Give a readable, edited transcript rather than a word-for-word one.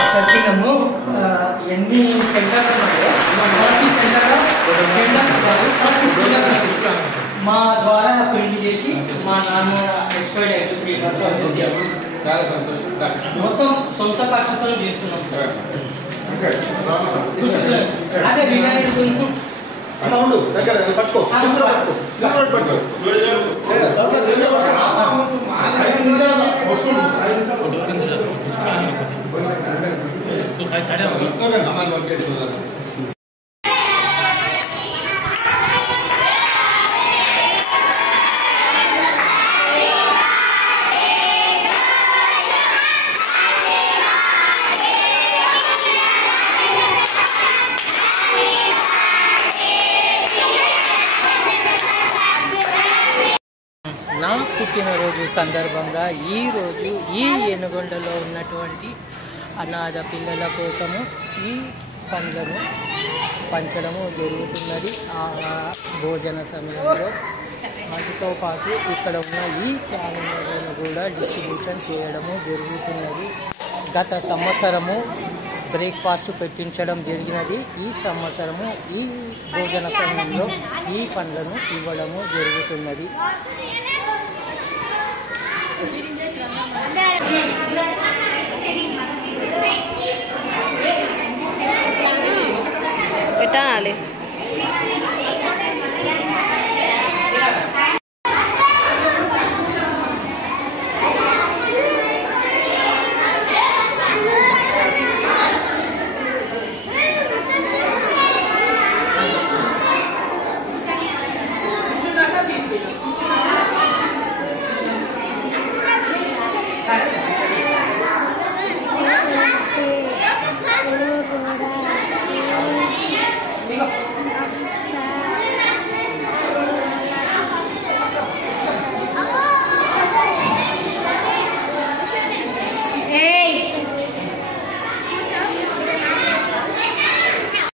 అక్షరపీఠము ఎన్ని సెంటర్లు ఉన్నాయో ప్రతి సెంటర్ మా ద్వారా ప్రింట్ చేసి మా నాన్న ఎక్స్పైర్డ్ అయితే 3 months అవుతుంది. చాలా సంతోషం. మొత్తం సొంత ఖర్చుతో చేస్తున్నాం సార్. అదే వినాయకుడు పట్టుకో నా పుట్టినరోజు సందర్భంగా ఈరోజు ఈ ఏనుగొండలో ఉన్నటువంటి అనాథ పిల్లల కోసము ఈ పండ్లను పంచడము జరుగుతున్నది. భోజన సమయంలో వాటితో పాటు ఇక్కడ ఉన్న ఈ క్యాలెండర్లను కూడా డిస్ట్రిబ్యూషన్ చేయడము జరుగుతున్నది. గత సంవత్సరము బ్రేక్ఫాస్ట్ పెట్టించడం జరిగినది. ఈ సంవత్సరము ఈ భోజన సమయంలో ఈ పండ్లను ఇవ్వడము జరుగుతున్నది. పెట్టాలి.